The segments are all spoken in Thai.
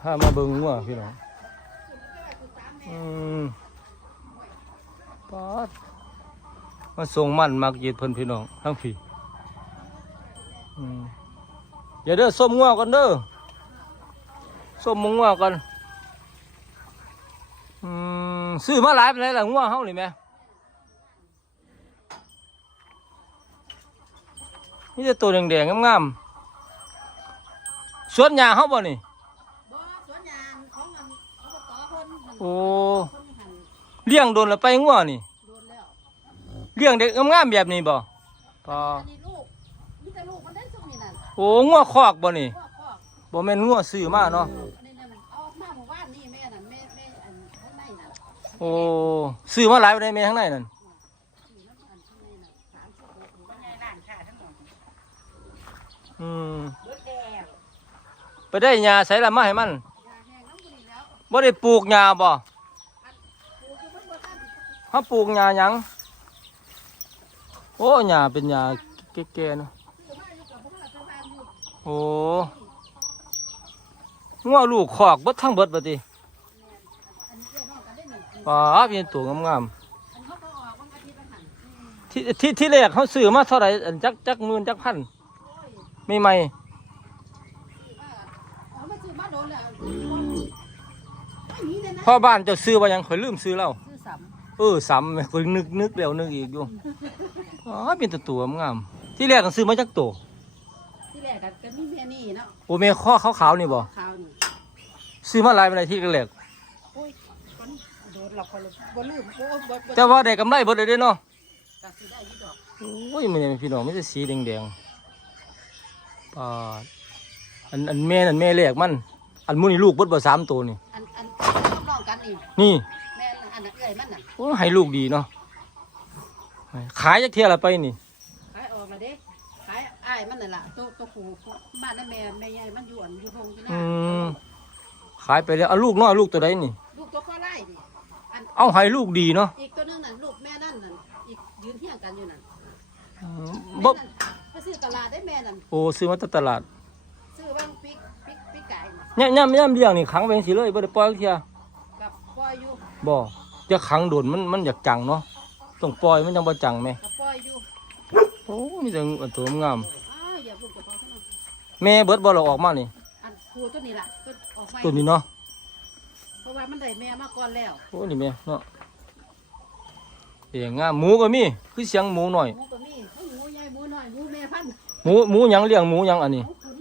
พามาเบิงงัวพี่น้องอืมปอดมาส่งมันมักยีดเพิ่นพี่น้องทั้งพี่อืมอย่าเด้อส้มงัวกันเด้อส้มมงงัวกันอืมซื้อมาหลายเป็นไรล่ะงัวเฮานี่แม่นี่จะตัวแดงๆงามๆสวนยาเฮาบ่นี่ อบตเพิ่นหั่นโอ้เพิ่นหั่นเลี้ยงโดนแล้วไปงัวนี่โดนแล้วเลี้ยงเด็กงามๆแบบนี้บ่พออันนี้ลูกมีแต่ลูกมันได้ซุมนี่นั่นโอ้งัวคอกบ่นี่พ่อพ่อบ่แม่นงัวซื้อมาเนาะอันนี้นั่นเอามาหมู่บ้านนี่แม่นั่นแม่แม่อันข้างในนั่นโอ้ซื้อมาหลายบ่ได้แม่ข้างในนั่นนี่น้ำอันข้างในนั่นสามสิบหกหมู่บ้านใหญ่ร้านค้าทั้งหมดอืมเบิดแล้วไปได้หญ้าใส่ละมาให้มันยาแห้งน้ำ บ่ได้ปลูกหญ้าบ่ปลูกอยู่มันบ่ทันเฮาปลูกหญ้าหยังโอ้หญ้าเป็นหญ้าแก่ๆเนาะซื้อมาอยู่กับพวกเราจะโอ้งัวลูกคอกเบิดทั้งเบิดบ่ติอันนี้เอื้อนอกกันได้หนึ่งป้าเป็นตัวงามๆที่ที่ที่แรกเขาซื้อมาเท่าไหร่จักจักหมื่นจักพันไม่ใหม่เอามาซื้อมาโดนแล้วไม่ พ่อบ้านเจ้าซื้อว่าหยังข่อยลืมซื้อแล้วซื้อสามเออซ้ำแม่ข่อยนึกนึกแล้วนึกอีกอยู่อ๋อเป็นตัวตัวงามที่แรกก็ซื้อมาจากตัวที่แรกกันก็มีแม่นี่เนาะโอเมข้อขาวๆนี่บ่ขาวนี่ซื้อมาหลายไปไหนที่แรกโอ้ยมันโดนหลอกคนเลยบ่ลืมโอ้ยบ่บ่แต่ว่าได้กำไรเบิดเลยเด้เนาะก็สิได้อยู่ดอกโอ้ยมันพี่น้องมันจะสีแดงๆปาดอันอันแม่นั่นแม่แรกมัน อันหมูนี่ลูกเบิดบ่สามตัวนี่อันอัน น้องๆกันนี่นี่แม่นอันนั้นเอ้อยมันน่ะโอ้ให้ลูกดีเนาะขายจักเที่ยละไปนี่ขายออกมาเด้ขายอ้ายมันนั่นล่ะตัวตัวผู้บ้านนั่นแม่แม่ใหญ่มันอยู่อันอยู่โรงที่อืนั่นมขายไปแล้วเอาลูกน้อยลูกตัวใดนี่ลูกตัวข้อไล่นี่อันเอาให้ลูกดีเนาะอีกตัวหนึงนั่นลูกแม่นั่นนั่นอีกยืนเที่ยงกันอยู่นั่นอืมแม่บ่นั่นไปซื้อตลาดได้แม่นั่นโอ้ซื้อมาจากตลาดซื้อว่างปิกปิกปิกไก่น่ะย่ำย่ำย่ำเลี้ยงนี่ขังไปจังสิเลยบ่ได้ปล่อยจักเที่ยกับปล่อยอยู่ บ่จะขังโดนมันมันอยากจังเนาะต้องปล่อยมันจังบ่จังแม่กับปล่อยอยู่โอ้มีแต่อันตัวงามอ้าวอย่าพูดกับพ่อขึ้นมาแม่เบิดบ่เราออกมานี่อันครูตัวนี้ล่ะตัวออกไปตัวนี้เนาะเพราะว่ามันได้แม่มาก่อนแล้วโอ้นี่แม่เนาะเอียงงามหมูก็มีคือเสียงหมูหน่อยหมูก็มีทั้งหมูใหญ่หมูน้อยหมูแม่พันธุ์หมูหมูหยังเลี้ยงหมูหยังอันนี้หมูขุน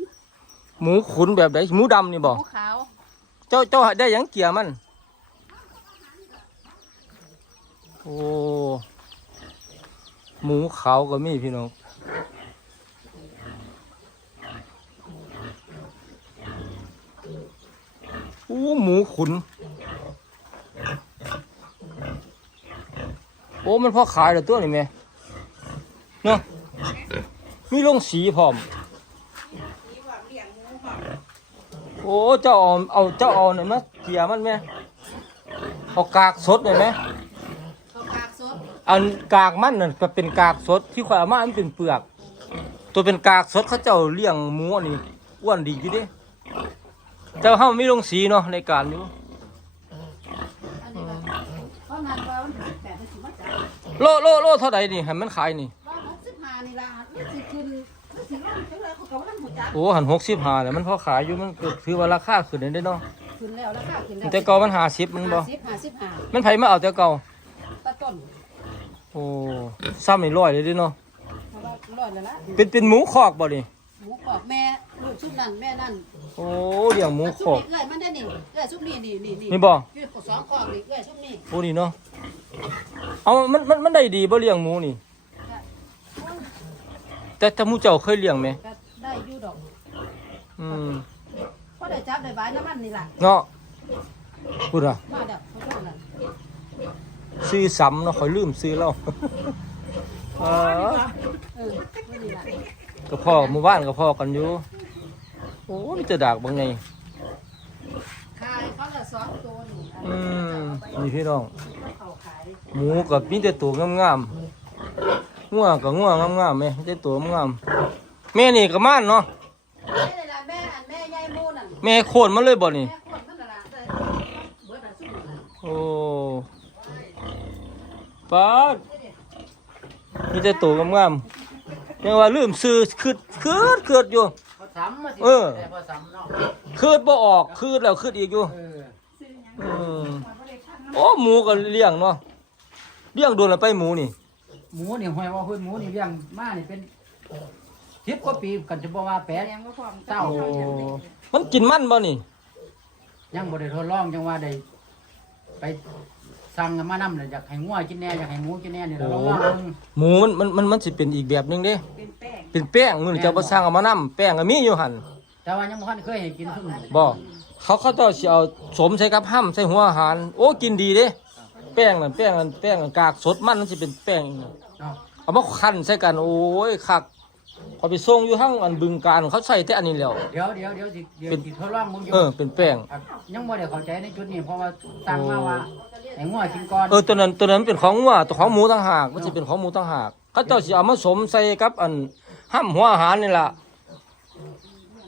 หมูขุนแบบใดหมูดำนี่หบ่มูขาวเจ้าเจ้าได้หยังเกี่ยมันโอ้หมูขาวก็มีพี่น้องโอ้หมูขุน โอ้มันพอขายแล้วตัวนี่แม่เนาะมีลงสีพร้อม โอ้เจ้าเอาเอาเจ้าเอาหน่อยมะเกี่ยมันไหมเอากากสดหน่อยไหม อันกากมันน่ะก็เป็นกากสดที่ข่อยเอามามันเป็นเปลือก ตัวเป็นกากสดเขาเจ้าเลี้ยงหมูอันนี้อ้วนดีอยู่เดิแต่ว่าเฮามีลงสีเนาะในการอยู่อันนี้ก็เพราะนั้นว่ามันเป็นแปดเป็นสิบมาจากโลโลโลเท่าไหร่นี่ให้มันขายนี่ว่าหกสิบห้านี่ล่ะมันสิขึ้นมันสิลงจังเลยเขาก็ว่ามันหัวจักโอ้หันหกสิบห้าแล้วมันพอขายอยู่มันก็ถือว่าราคาขึ้นได้เนาะขึ้นแล้วแล้วก็ขึ้นแล้วแต่เก่ามันห้าสิบมันบ่ห้าสิบห้าสิบห้ามันไผมาเอาแต่เก่าตะต้น โอ้ซ้ำนี่ร้อยเลยเดิเนาะเพราะว่าร้อยแล้วล่ะเป็นเป็นหมูคอกบ่นี่หมูกรอบแม่ลูกชุดนั้นแม่นั่นโอ้เลี้ยงหมูคชุอดกนี้เอ้ยมันได้นี่เอ้ยชุดนี้นี่นี่นี่นี่บ่คือสองกรอบนี่เอ้ยชุดนี้โอ้นี่เนาะเอามันมันมันได้ดีบ่เลี้ยงหมูนี่ แต่แต่หมูเจ้าเคยเลี้ยงไหมก็ได้อยู่ดอกอืมพอได้จับได้บายน้ำมันนี่ล่ะเนาะพูดอะมาเด้อเขาก็นั่น ซื้อซ้ำเนาะข่อยลืมซื้อแล้วเออเออนี่ล่ะก็พ่อหมู่บ้านก็พ่อกันอยู่ โอ้มีแต่ดากบางไงขายเขาละสองตัวนี่อืมนี่พี่น้องเขาขายหมูกับมีแต่ตัวงามๆงัวกับงัวงามๆแม่มีแต่ตัวงามๆแม่นี่ก็ม่านเนาะ แม่นี่ล่ะแม่อันแม่ใหญ่หมูนั่นแม่โคนมันเลยบ่นี่ แม่คน ป๊าดมีแต่ตัวงามๆยังว่าลืมซื้อคืดคืดคืดอยู่ พอซ้ำมาสิเออ แต่พอซ้ำเนาะคืดบ่ออกคืดแล้วคืดอีกอยู่เอออืมโอ้หมูก็เลี้ยงเนาะเลี้ยงโดนแล้วไปหมูนี่ หมูนี่ห้อยว่าห้อยหมูนี่เลี้ยงมานี่เป็นสิบกว่าปีกันจะบอกว่าแปดเต้าโอ้มันกินมันบ่นี่ยังบ่ได้ทดลองจังว่าได้ไป สั่งมานำเลยอยากให้งัวกินแหน่อยากให้หมูกินแหน่นี่เราลองว่าเบิ่งหมูมันมันมันมันสิเป็นอีกแบบหนึงเด้ เป็นแป้งเป็นแป้งมื้อนี้เจ้าบ่สร้างเอามานํแป้งก็มีอยู่หั่นแต่ว่ายังบ่ทันเคยให้กินซุ่มนี้บ่ เขาเขาต้องสิเอาสมใส่กับห้ํใส่หัวอาหาร โอ้กินดีเด้ แป้งนั่นแป้งนั่นแป้งนั่นกากสดมันมันสิเป็นแป้ง เนาะเอามาคั่นใส่กันโอ้ยคัก พอไปส่งอยู่ทั้งอันบึงการเขาใส่แต่อันนี้แล้ว เดี๋ยวเดี๋ยวเดี๋ยวสิเดี๋ยวเป็นสิทดลองมึงอยู่เออ เป็นแป้ง ครับยังบ่ได้เข้าใจในจุดนี้เพราะว่าสั่งมาว่าให้งัวกินก่อนเออตัวนั้นตัวนั้นเป็นของวัวตัวของหมูต่างหากมันสิเป็นของหมูต่างหากเขาเจ้าสิเอามาสมใส่กับอันห้ำหัวอาหารนี่ล่ะ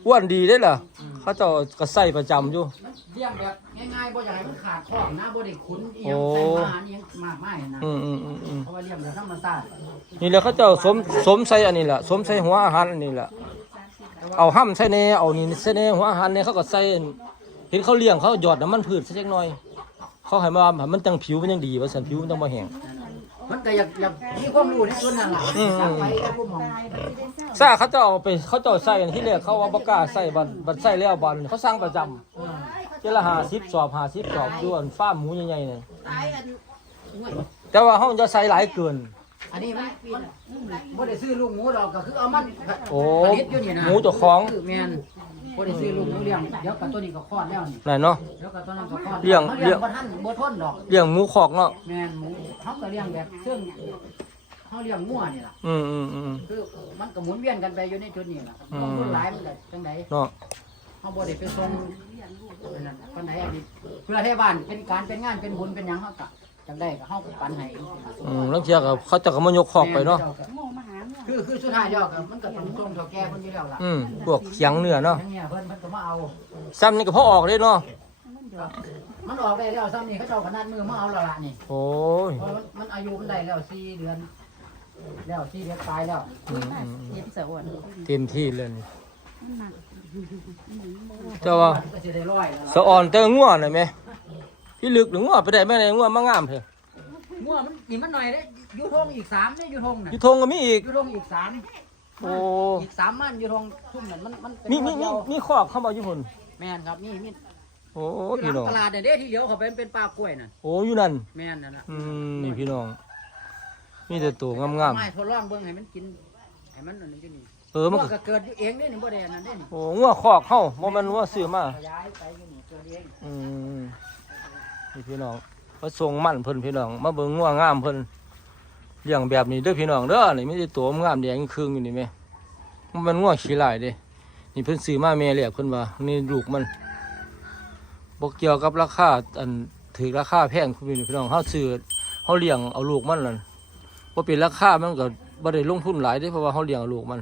อ้วนดีได้อล่ะ เขาเจ้าก็ใส่ประจำอยู่มันเลี้ยงแบบง่ายๆบ่อยากให้มันขาดข้องนะบ่ได้ขุนอีหยังโอ้ใส่มาหานี่ยังมากมายนะอืมอืมอืมอืมเพราะว่าเลี้ยงแบบธรรมชาตินี่แหละเขาเจ้าสมสมใส่อันนี้ล่ะสมใส่หัวอาหารอันนี้ล่ะเอาห้ำใส่ในเอานี่ใส่ในหัวอาหารเนี่ยเขาก็ใส่อันเห็นเขาเลี้ยงเขาหยอดน้ำมันพืชสักจักหน่อย เขาให้มาให้มันจังผิวมันยังดีว่าสันผิวมันต้องมาแห้ง มันก็อยากอยากมีความรู้ในส่วนนั้นล่ะอืมสั่งไปแล้วผู้หมองตายแบบที่ได้เศร้าซ่าเขาเจะเอาไปเขาเจะใส่อันที่แรกเขาว่าบกล้าใส่บันบันใส่แล้วบันเขาสร้างประจำเออเจละหาสิบสอบหาสิบสอบด้วนฟ้าร์มหมูใหญ่ๆเนี่ยตายอันง่วยแต่ว่าเขาจะใส่หลายเกิน อันนี้มันมันบ่ได้ซื้อลูกหมูดอกก็คือเอามันโอ้ผลิตอยู่นี่นะหมูเจ้าของ คือแม่น บ่ได้ซื้อลูกหมูเลี้ยงเดี๋ยวกับตัวนี้ก็คลอดแล้วนี่นั่นเนาะ เดี๋ยวกับตัวนั้นก็คลอดเลี้ยงขาเลี้ยงบ่ทันบ่ทนดอกเลี้ยงหมูคอกเนาะ แม่นหมูเขาก็เลี้ยงแบบซึ่งเขาเลี้ยงงัวนี่ล่ะอืมอืมอืม คือมันก็หมุนเวียนกันไปอยู่ในจุดนี้ล่ะอืมลงทุนหลายมันก็จังไดเนาะ เขาบ่ได้ไปส่งอันนั้นปานใดอันนี้เพื่อให้บ้านเป็นการเป็นงานเป็นบุญเป็นหยังเฮาก็จังได้ก็เฮาก็ปันให้อืมแล้วเทียกับเขาจะก็มายกคอกไปเนาะโมมาหาเมื่อ คือคือสุดท้ายแล้วก็มันก็ต้องส่งเฒ่าแก่เพิ่นอยู่แล้วล่ะอืมพวกเขียงเนื้อเนาะทั้งเนี่ยเพิ่นเพิ่นก็มาเอาซ้ำนี่ก็พอออกเลยเนาะมันหยอดมันออกได้แล้วซ้ำนี่เขาเจ้าขนาดมือมาเอาแล้วล่ะนี่โอ้ยเพราะมันมันอายุมันได้แล้ว4เดือน แล้ว4เดือนตายแล้วอืมอืมเย็บสะอ่อนเต็มที่เลยนี่มันหนักเจ้าว่าก็สิได้ร้อยแล้วสะอ่อนแต่ง่วงหน่อยไหมพี่ลึกหรือง่วงไปได้แม่ไหนง่วงมางามเถอะงัวมันนี่มันหน่อยเด้อ ยู่ทงอีก3เด้อยู่ทงน่ะอยุทงก็มีอีกอยู่ทงอีก3โอ้ อีก3มันอยู่ทงทุ่มนั่นมันมันเป็นมีมีเดีมียวมีคอกเข้ามาอยู่พุ่นแม่นครับนี่มีโอ้อยู่พี่หลัน้องงตลาดเนี่ยเด้ที่เลี้ยวเขาไปมันเป็นปลากล้วยน่ะโอ้อยู่นั่นแม่นนั่นน่ะอืมนี่พี่น้องมีแต่ตัวงามไม่ทดลองเบิ่งให้มันกินให้มันอันนี้อยู่นี่ๆเออมันพวก็กก็เกิดอยู่เองนี่นี่บ่ได้อันนั่นเด้นี่โอ้งัวคอกเข้าบ่แม่นว่าซื้อมา ขยายไปอยู่นี่เกิดเองอืมนี่พี่น้องมาส่งมันเพิ่นพี่น้อง มาเบิ่งงัวงามเพิ่น เลี้ยงแบบนี้เด้อพี่น้องเด้อนี่ไม่ใช่ตัวงามแดงครึ่งอยู่นี่แม่มันง่วงขี้ลายเด้นี่เพิ่นซื้อมาแม่แรกเพิ่นว่านี่ลูกมันบกเกี่ยวกับราคาอันถือราคาแพงคุณพี่น้องเฮาซื้อเฮาเลี้ยงเอาลูกมันนั่นบ่เป็นราคามันก็บ่ได้ลงทุนหลายเด้เพราะว่าเฮาเลี้ยงเอาลูกมัน